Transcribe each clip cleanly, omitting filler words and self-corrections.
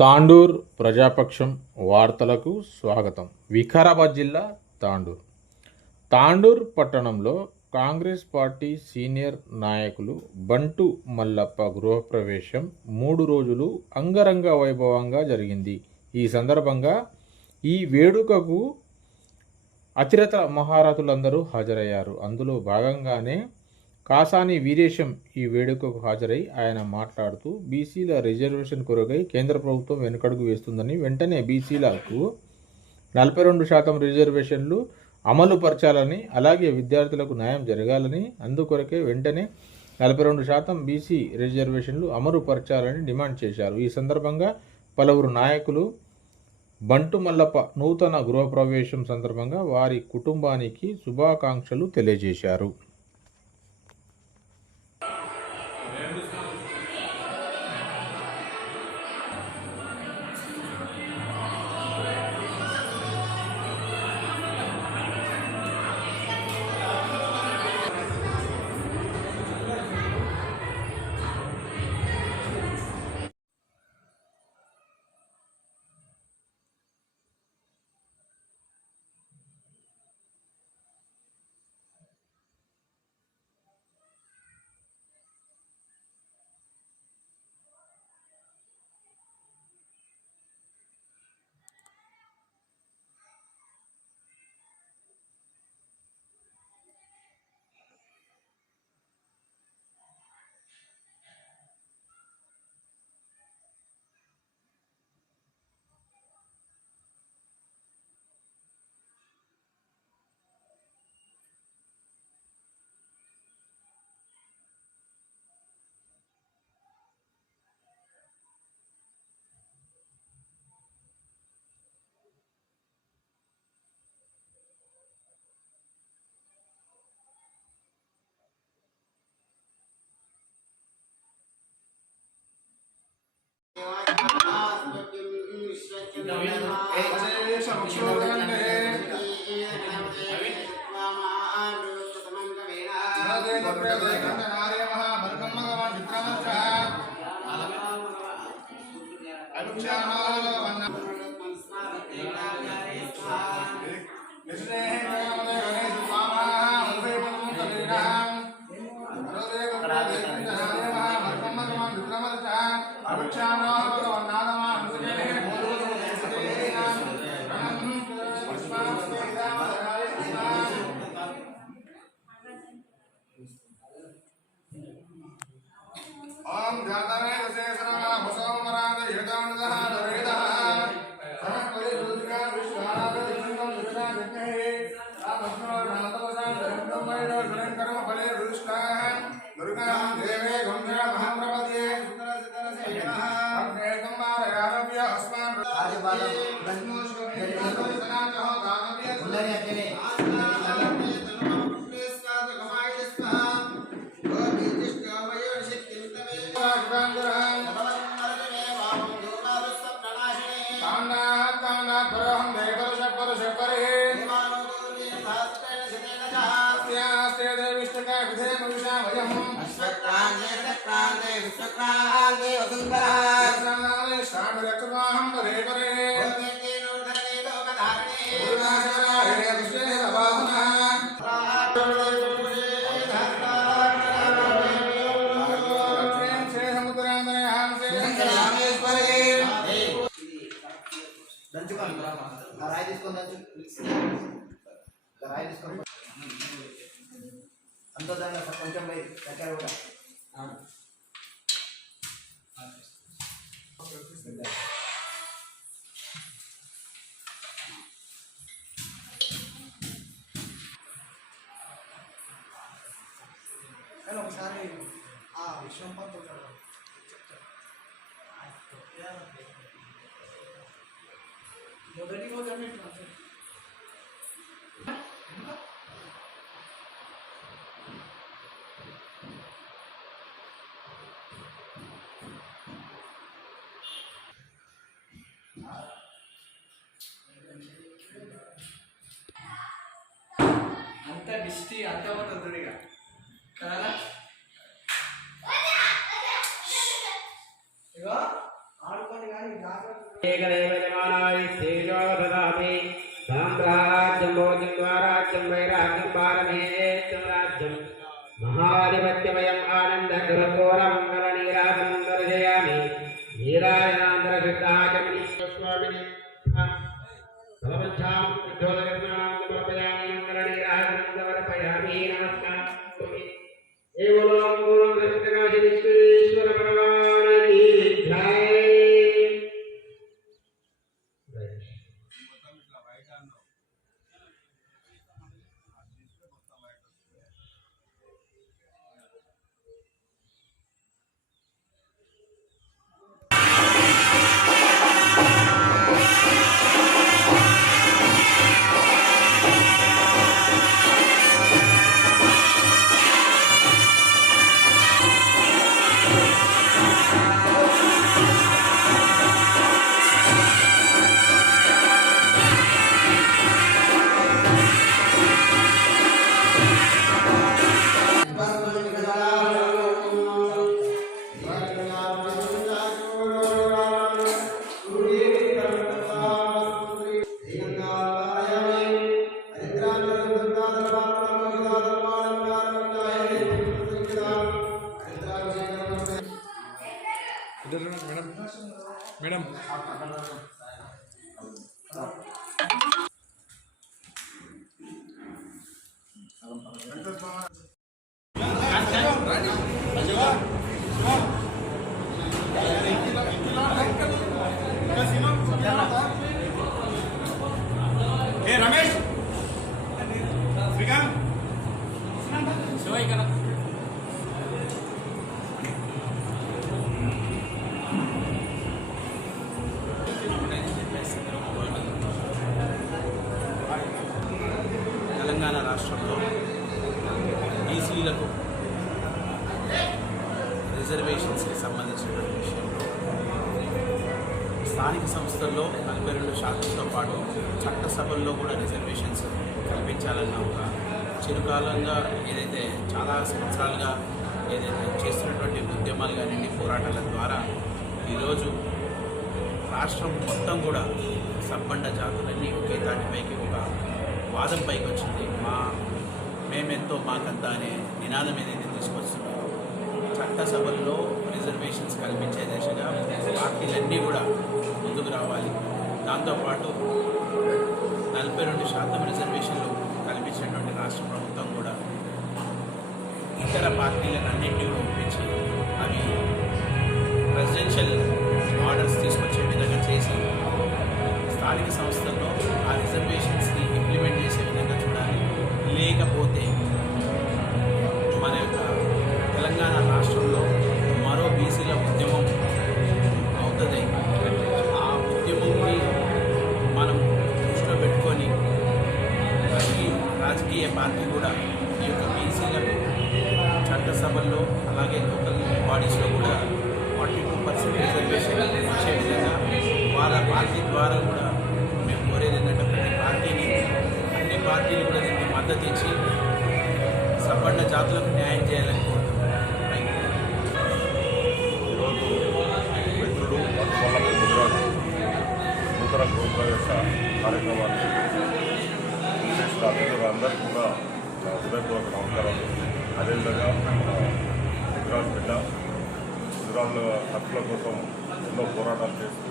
తాండూర్ ప్రజాపక్షం వార్తలకు స్వాగతం. వికారాబాద్ జిల్లా తాండూర్ పట్టణంలో కాంగ్రెస్ పార్టీ సీనియర్ నాయకులు బంటు మల్లప్ప గృహప్రవేశం 3 రోజులు అంగరంగ వైభవంగా జరిగింది. ఈ సందర్భంగా ఈ వేడుకకు అతిరథ మహారథులందరూ హాజరయ్యారు. అందులో భాగంగానే కాసాని వీరేశం ఈ వేడుకకు హాజరై ఆయన మాట్లాడుతూ బీసీల రిజర్వేషన్ కొరకై కేంద్ర ప్రభుత్వం వెనుకడుగు వేస్తుందని, వెంటనే బీసీలకు 42% రిజర్వేషన్లు అమలు పరచాలని, అలాగే విద్యార్థులకు న్యాయం జరగాలని, అందుకొరకే వెంటనే 42% బీసీ రిజర్వేషన్లు అమలు పరచాలని డిమాండ్ చేశారు. ఈ సందర్భంగా పలువురు నాయకులు బంటు మల్లప్ప నూతన గృహప్రవేశం సందర్భంగా వారి కుటుంబానికి శుభాకాంక్షలు తెలియజేశారు. అంతదాన్ని కొంచెం దగ్గర కూడా కానీ ఒకసారి ఆ విషయం పంతో మొదటి మొదటి అంత డిస్టి అంత పోతుందిగా కదా. ఇగో ఆడుకోండి కానీ జాగ్రత్త. साम्राज्यं भोजद्वाराज्यं वैराग्यं पारमेत्यं राज्यं महाधिपत्यमयम् आनन्दगुरुघोरमङ्गलनीराजनं दर्शयामि नीराजनान्तरशुद्धाचमनीश्वस्वामिनि फलवच्छां विद्धोदकर्मां समर्पयामि मङ्गलनीराजनं समर्पयामि नमस्कारं करोमि एवं गुरुं सत्यकाशीश्वरेश्वर भगवान की जय। మేడం రమేష్ శ్రీకాంత్ శివయ్య కదా తెలంగాణ రాష్ట్రంలో బీసీలకు రిజర్వేషన్స్కి సంబంధించినటువంటి విషయంలో స్థానిక సంస్థల్లో 42% పాటు చట్టసభల్లో కూడా రిజర్వేషన్స్ కల్పించాలన్న ఒక చిరుకాలంగా ఏదైతే చాలా సంవత్సరాలుగా ఏదైతే చేస్తున్నటువంటి ఉద్యమాలు కానివ్వండి పోరాటాల ద్వారా ఈరోజు రాష్ట్రం మొత్తం కూడా సబ్బండ జాతులన్నీ ఒకే తాటిపైకి ఒక వాదం పైకి వచ్చింది. మేమెంతో మాకంతా అనే నినాదం ఏదైతే తీసుకొస్తున్నారో చట్టసభల్లో రిజర్వేషన్స్ కల్పించే దిశగా పార్టీలన్నీ కూడా ముందుకు రావాలి. దాంతోపాటు 42% రిజర్వేషన్లు కల్పించినటువంటి రాష్ట్ర ప్రభుత్వం కూడా ఇతర పార్టీలను అన్నింటినీ కూడా ఒప్పించి అవి ప్రెసిడెన్షియల్ ఆర్డర్స్ తీసుకొచ్చే విధంగా చేసి స్థానిక సంస్థల్లో ఆ రిజర్వేషన్స్ని ఇంప్లిమెంట్ చేసే విధంగా చూడాలి. లేకపోతే మన యొక్క తెలంగాణ రాష్ట్రంలో మరో బీసీల ఉద్యమం అవుతుంది. ఆ ఉద్యమంని మనం దృష్టిలో పెట్టుకొని ప్రతి రాజకీయ పార్టీ కూడా ఈ యొక్క బీసీలకు చట్టసభల్లో అలాగే లోకల్ బాడీస్లో కూడా 42% రిజర్వేషన్ ఇచ్చే విధంగా వాళ్ళ పార్టీ ద్వారా కూడా మేము కోరేది ఏంటంటే ప్రతి పార్టీని అన్ని పార్టీలు కూడా దీనికి మద్దతు ఇచ్చి సబ్బండ జాతులకు న్యాయం చేయాలని కోరుతున్నాం. ఈరోజు మిత్రుడు బతుమల్లపు ముద్రాజు నూతన గృహప్రవేశ కార్యక్రమాన్ని చేసిన అతిథులందరికీ కూడా హృదయపూర్వక నమస్కారాలు. అదేవిధంగా గుజరాత్ బిడ్డ గుజరాత్ హక్కుల కోసం ఎన్నో పోరాటాలు చేస్తూ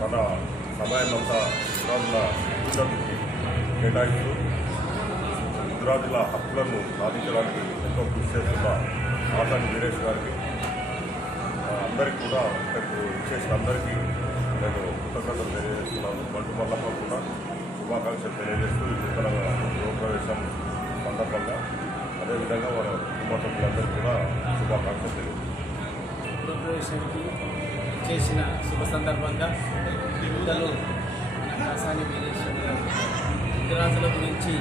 మన సమయాన్నంతా గుజరాత్ల ఉన్నతికి కేటాయిస్తూ గుజరాతీల హక్కులను సాధించడానికి ఎంతో కృషి చేస్తున్న ఆసాని వీరేష్ గారికి అందరికీ కూడా ఇక్కడికి చేసిన అందరికీ నేను కృతజ్ఞతలు తెలియజేస్తున్నాను. బంటు మల్లప్ప కూడా శుభాకాంక్షలు తెలియజేస్తూ ఈ నూతన గృహప్రవేశం సందర్భంగా అదేవిధంగా మన కుటుంబ సభ్యులందరికీ కూడా శుభాకాంక్షలు తెలియజేస్తున్నాను. గృహప్రవేశానికి చేసిన శుభ సందర్భంగా పిల్లలు ఆసాని వీరేశ్వర గారు గుజరాతుల గురించి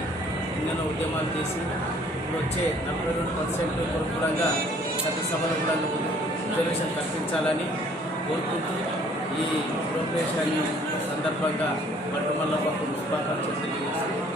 ఎన్నెన్నో ఉద్యమాలు చేసి ఇప్పుడు వచ్చే 42% కొనుగోలంగా చట్టసభలో కూడా రిజర్వేషన్ కల్పించాలని కోరుకుంటూ ఈ గృహప్రవేశాన్ని సందర్భంగా బంటు మల్లప్పకు శుభాకాంక్షలు తెలియజేస్తున్నాను.